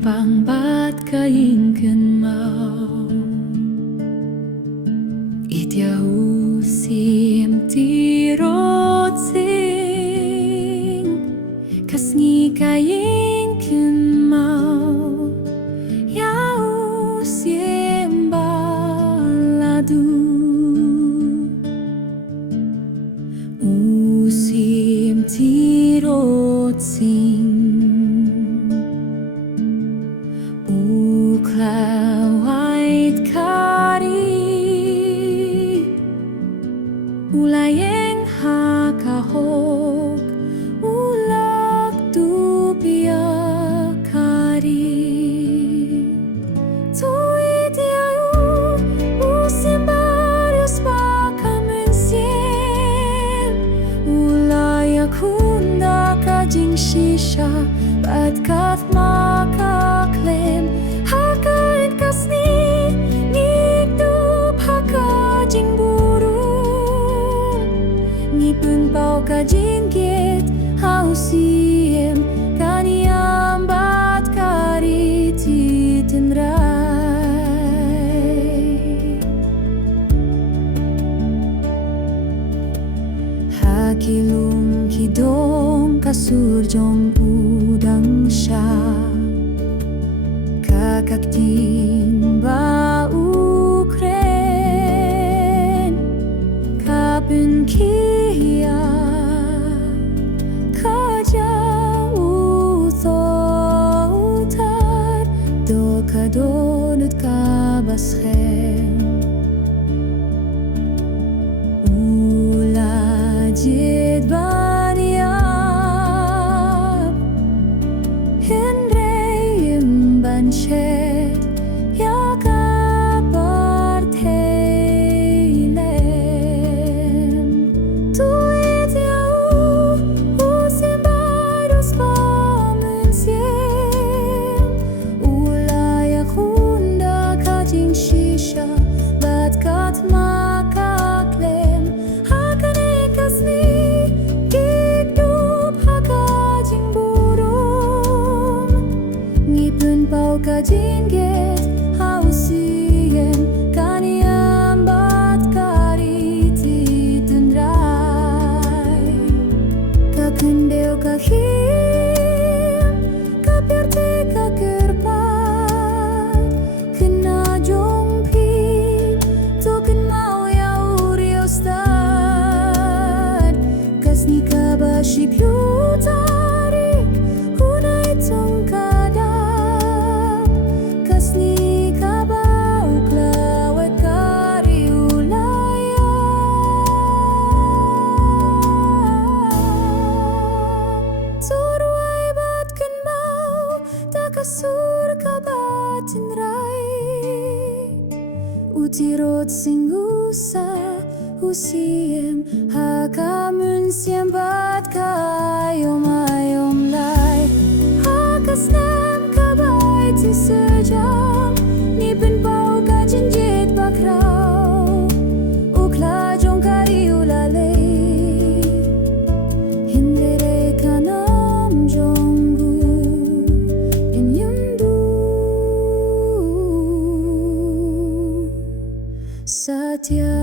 kyrpang bat pynkynmaw. Syiem Tirot Sing, kynmaw, Syiem baladu. Syiem Tirot Sing, Khla Waitkari, ulayeng hakahok, ulak tupiakari. Tuit yayu, usim varios pakamensyem, ulayak hunda ka jingshisha, batkat makaklem, hakain kasni, ngikdup haka jingburung, pynpaw ka jingieit, Syiem kaniyam bat riti tenrai. Hakilum kidong kasur jong udang sya, kakakting ba ukren, kapun kia kaja uthotar, do kadonut kabaschem, ulajid baniab, henreim banchet, pynpaw ka jingieit, Syiem kaniyam bat riti tenrai. Kakendeo kakhim, kaperte ka kyrpang, kena jong pynkynmaw ya uriostad, kasni kaba shipyutarik, hunay tong kadam, kasni kaba Khla Waitkari ulaya. Jingrwai bat kynmaw, takasur kaba tenrai. Tirot Sing usa, Syiem hakamunsyem bat kayom ayom lai, hakasnem kabai ti sejam, ni pynpaw ka jingieit bakraw, Khla jong kari ulalay, hindere kanam jongguh, inyamdu satya.